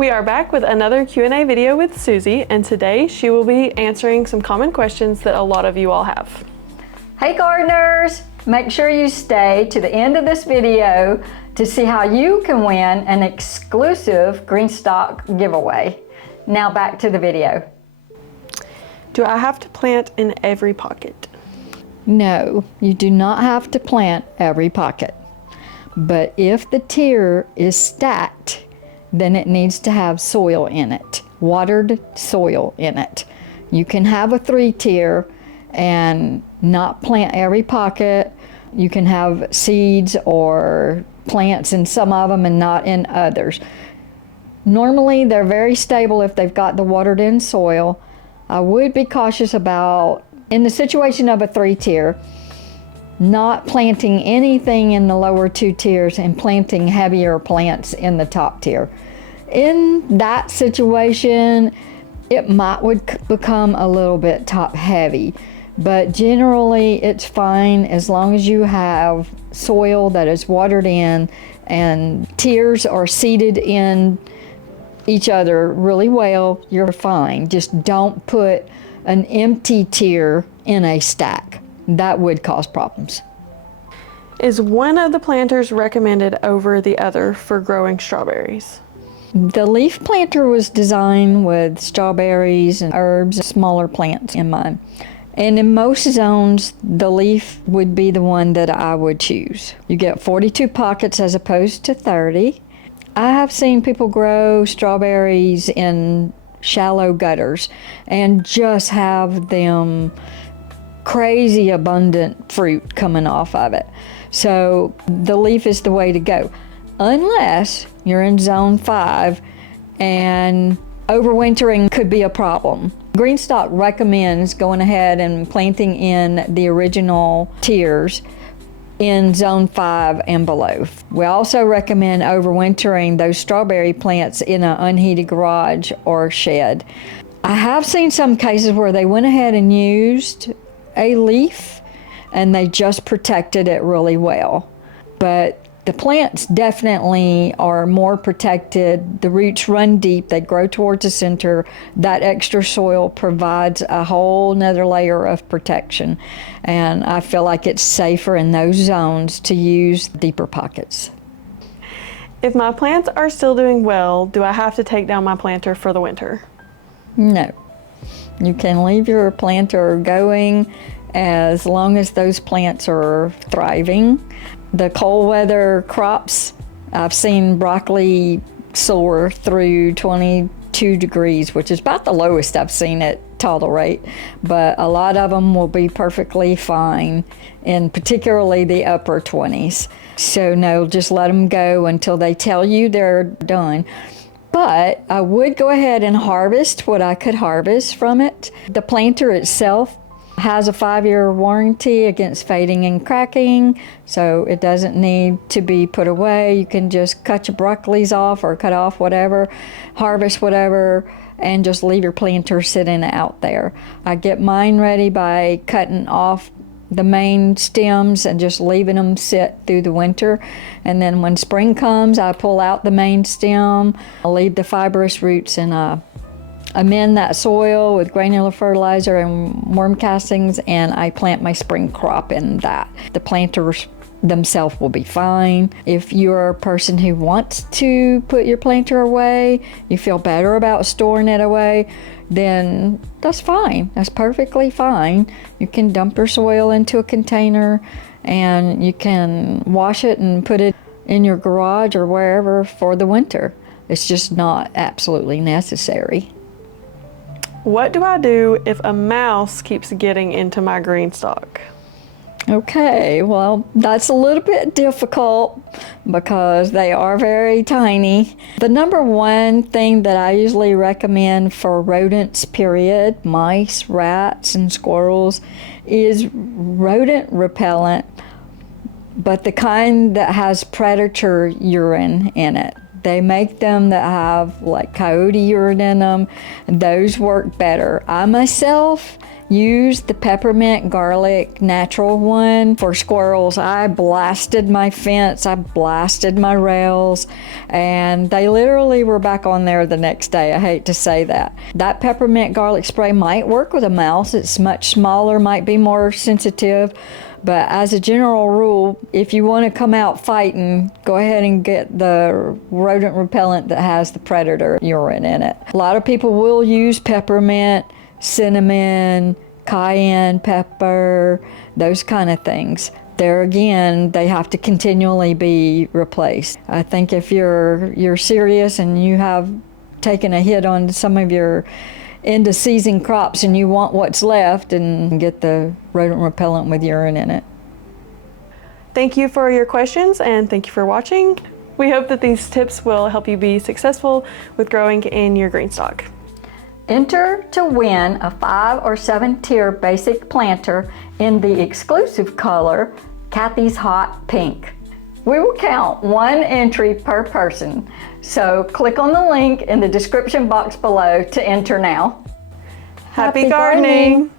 We are back with another Q&A video with Susie, and today she will be answering some common questions that a lot of you all have. Hey gardeners! Make sure you stay to the end of this video to see how you can win an exclusive green stock giveaway. Now back to the video. Do I have to plant in every pocket? No, you do not have to plant every pocket. But if the tier is stacked, then it needs to have soil in it, watered soil in it. You can have a 3-tier and not plant every pocket. You can have seeds or plants in some of them and not in others. Normally they're very stable if they've got the watered in soil. I would be cautious about, in the situation of a 3-tier, not planting anything in the lower 2 tiers and planting heavier plants in the top tier. In that situation, it would become a little bit top heavy, but generally it's fine as long as you have soil that is watered in and tiers are seated in each other really well, you're fine. Just don't put an empty tier in a stack. That would cause problems. Is one of the planters recommended over the other for growing strawberries? The leaf planter was designed with strawberries and herbs, smaller plants in mind. And in most zones, the leaf would be the one that I would choose. You get 42 pockets as opposed to 30. I have seen people grow strawberries in shallow gutters and just have them crazy abundant fruit coming off of it. So the leaf is the way to go, unless you're in zone 5 and overwintering could be a problem. Greenstock recommends going ahead and planting in the original tiers in zone 5 and below. We also recommend overwintering those strawberry plants in an unheated garage or shed. I have seen some cases where they went ahead and used a leaf and they just protected it really well. But the plants definitely are more protected. The roots run deep, they grow towards the center. That extra soil provides a whole nother layer of protection. And I feel like it's safer in those zones to use deeper pockets. If my plants are still doing well, do I have to take down my planter for the winter? No. You can leave your planter going as long as those plants are thriving. The cold weather crops, I've seen broccoli soar through 22 degrees, which is about the lowest I've seen it tolerate, but a lot of them will be perfectly fine, in particularly the upper 20s. So no, just let them go until they tell you they're done. But I would go ahead and harvest what I could harvest from it. The planter itself has a 5-year warranty against fading and cracking, so it doesn't need to be put away. You can just cut your broccolis off or cut off whatever, harvest whatever, and just leave your planter sitting out there. I get mine ready by cutting off the main stems and just leaving them sit through the winter. And then when spring comes, I pull out the main stem, I leave the fibrous roots, and amend that soil with granular fertilizer and worm castings, and I plant my spring crop in that. The planters themselves will be fine. If you're a person who wants to put your planter away, you feel better about storing it away, then that's fine. That's perfectly fine. You can dump your soil into a container and you can wash it and put it in your garage or wherever for the winter. It's just not absolutely necessary. What do I do if a mouse keeps getting into my green stock? Okay, well, that's a little bit difficult because they are very tiny. The number one thing that I usually recommend for rodents, period, mice, rats, and squirrels, is rodent repellent, but the kind that has predator urine in it. They make them that have like coyote urine in them. Those work better. I myself use the peppermint garlic natural one for squirrels. I blasted my fence, I blasted my rails, and they literally were back on there the next day. I hate to say that. That peppermint garlic spray might work with a mouse. It's much smaller, might be more sensitive. But as a general rule, if you want to come out fighting, go ahead and get the rodent repellent that has the predator urine in it. A lot of people will use peppermint, cinnamon, cayenne pepper, those kind of things. There again, they have to continually be replaced. I think if you're serious and you have taken a hit on some of your end of season crops and you want what's left, and get the rodent repellent with urine in it. Thank you for your questions and thank you for watching. We hope that these tips will help you be successful with growing in your green stock. Enter to win a 5 or 7 tier basic planter in the exclusive color Kathy's Hot Pink. We will count 1 entry per person, so click on the link in the description box below to enter now. Happy gardening!